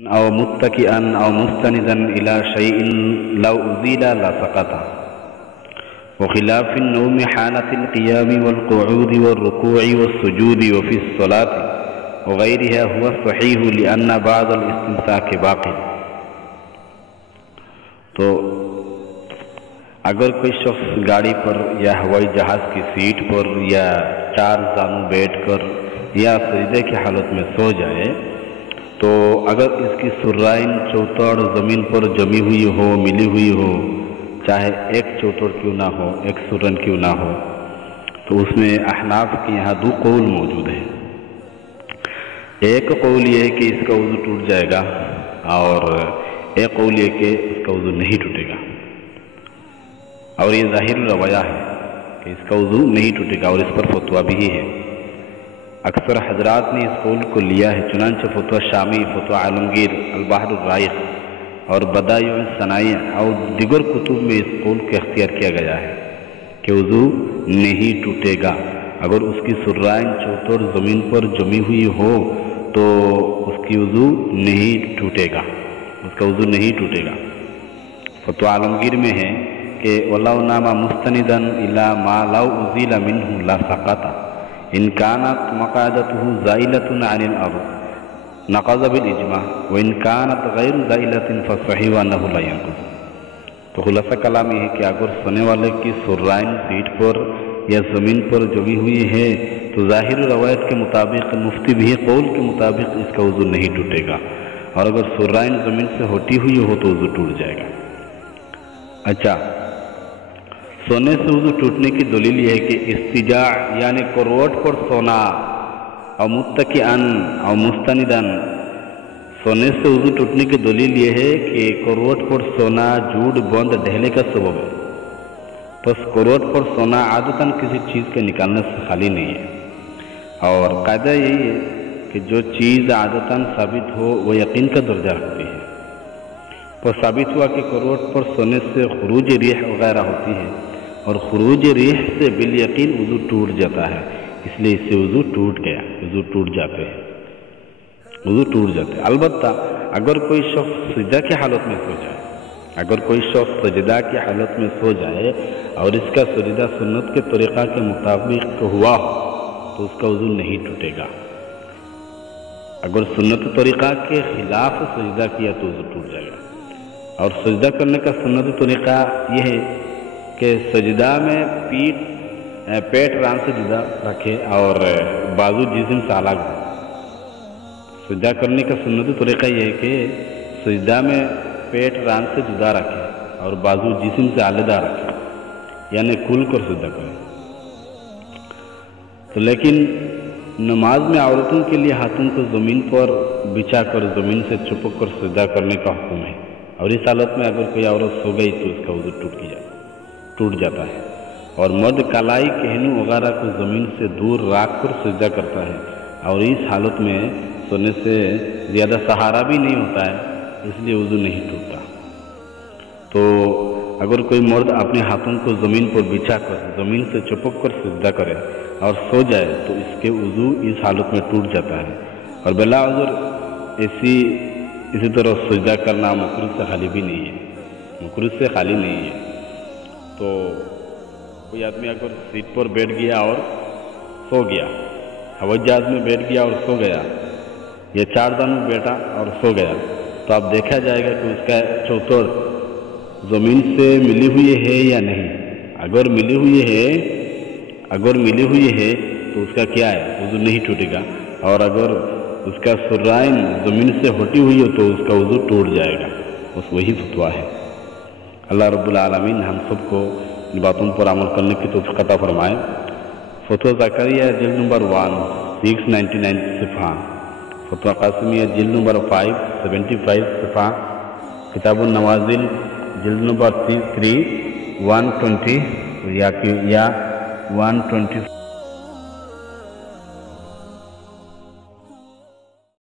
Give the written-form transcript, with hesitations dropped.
أو متكئا أو مستندا إلى شيء لو أزيل لسقط، وخلاف النوم حالة القيام والقعود والركوع والسجود وفي الصلاة وغيرها هو الصحيح لأن بعض الاستمساك باقي۔ تو اگر کوئی شخص گاڑی پر یا ہوائی جہاز کی سیٹ پر یا چار زانو بیٹھ کر یا سجدے کی حالت میں سو جائے تو اگر اس کی سرائن چوتڑ زمین پر جمی ہوئی ہو، ملی ہوئی ہو، چاہے ایک چوتڑ کیوں نہ ہو، ایک سرن کیوں نہ ہو، تو اس میں احناف کے یہاں دو قول موجود ہیں۔ ایک قول یہ ہے کہ اس کا وضو ٹوٹ جائے گا، اور ایک قول یہ کہ اس کا وضو نہیں ٹوٹے گا، اور یہ ظاہر روایہ ہے کہ اس کا وضو نہیں ٹوٹے گا، اور اس پر فتویٰ بھی ہے۔ اکثر حضرات نے اس قول کو لیا ہے، چنانچہ فتویٰ شامی، فتویٰ عالمگیر، البحر الرائق اور بدائع الصنائع اور دیگر کتب میں اس قول کو اختیار کیا گیا ہے کہ وضو نہیں ٹوٹے گا۔ اگر اس کی سرائن چوتڑ زمین پر جمی ہوئی ہو تو اس کی وضو نہیں ٹوٹے گا، اس کا وضو نہیں ٹوٹے گا۔ فتویٰ عالمگیر میں ہے کہ وَلَوْ نَامَ مُسْتَنِدًا إِلَى مَا لَوْ أُزِيلَ مِنْهُ لَسَقَطَ إِنْ كَانَتْ مَقْعَدَتُهُ زَائِلَةٌ عَنِ الْأَرْضِ نَقَضَ بِالْإِجْمَاعِ وَإِنْ كَانَتْ غَيْرُ زَائِلَةٍ فَالصَّحِيحُ أَنَّهُ لَا يَنْقُضُ۔ تو خلاصہ کلام یہ ہے کہ اگر سونے والے کی سرائن سیٹ پر یا زمین پر جمی ہوئی ہے تو ظاہر روایت کے مطابق، مفتی بھی قول کے مطابق اس کا وضو نہیں ٹوٹے گا، اور اگر سرائن زمین سے ہٹی ہوئی ہو تو وضو ٹوٹ جائے گا۔ اچھا، سونے سے وضو ٹوٹنے کی دلیل یہ ہے کہ استجاع یعنی کروٹ پر سونا، اور متکئن اور مستندن، سونے سے وضو ٹوٹنے کی دلیل یہ ہے کہ کروٹ پر سونا جھوٹ بند ڈھیلے کا سبب ہے۔ پس کروٹ پر سونا عادتاً کسی چیز کے نکالنے سے خالی نہیں ہے، اور قاعدہ یہی ہے کہ جو چیز عادتاً ثابت ہو وہ یقین کا درجہ رکھتی ہے۔ تو ثابت ہوا کہ کروٹ پر سونے سے خروج ریح وغیرہ ہوتی ہے، اور خروج ریح سے بالیقین وضو ٹوٹ جاتا ہے، اس لیے اس سے وضو ٹوٹ گیا، وضو ٹوٹ جاتے ہیں، وضو ٹوٹ جاتے ہیں۔ البتہ اگر کوئی شخص سجدہ کی حالت میں سو جائے، اگر کوئی شخص سجدہ کی حالت میں سو جائے اور اس کا سجدہ سنت کے طریقہ کے مطابق ہوا ہو تو اس کا وضو نہیں ٹوٹے گا۔ اگر سنت طریقہ کے خلاف سجدہ کیا تو وضو ٹوٹ جائے گا۔ اور سجدہ کرنے کا سنت طریقہ یہ ہے کہ سجدہ میں پیٹ ران سے جدا رکھے اور بازو جسم سے الگ ہو۔ سجدہ کرنے کا سنت طریقہ یہ ہے کہ سجدہ میں پیٹ ران سے جدا رکھے اور بازو جسم سے علیحدہ رکھے، یعنی کھل کر سجدہ کرے۔ تو لیکن نماز میں عورتوں کے لیے ہاتھوں کو زمین پر بچھا کر زمین سے چپک کر سجدہ کرنے کا حکم ہے، اور اس حالت میں اگر کوئی عورت سو گئی تو اس کا وضو ٹوٹ جاتا ہے۔ اور مرد کلائی، کہنوں وغیرہ کو زمین سے دور رکھ کر سجدہ کرتا ہے، اور اس حالت میں سونے سے زیادہ سہارا بھی نہیں ہوتا ہے، اس لیے وضو نہیں ٹوٹتا۔ تو اگر کوئی مرد اپنے ہاتھوں کو زمین پر بچھا کر زمین سے چپک کر سجدہ کرے اور سو جائے تو اس کے وضو اس حالت میں ٹوٹ جاتا ہے، اور بلا عذر اسی طرح سجدہ کرنا مکروہ سے خالی بھی نہیں ہے، مکروہ سے خالی نہیں ہے۔ تو کوئی آدمی اگر سیٹ پر بیٹھ گیا اور سو گیا، ہوائی جہاز میں بیٹھ گیا اور سو گیا، یا چار دن میں بیٹھا اور سو گیا، تو اب دیکھا جائے گا کہ اس کا چوتڑ زمین سے ملی ہوئی ہے یا نہیں۔ اگر ملی ہوئی ہے تو اس کا کیا ہے، وضو نہیں ٹوٹے گا، اور اگر اس کا سرائن زمین سے ہٹی ہوئی ہو تو اس کا وضو ٹوٹ جائے گا۔ بس وہی فتویٰ ہے۔ اللہ رب العالمین ہم سب کو ان باتوں پر عمل کرنے کی توفیق عطا فرمائے۔ فتویٰ زکریہ جلد نمبر 1 699 صفحہ، فتویٰ قاسمیہ جلد نمبر 575 صفحہ، کتاب النوازل جلد نمبر 3 120 یا 120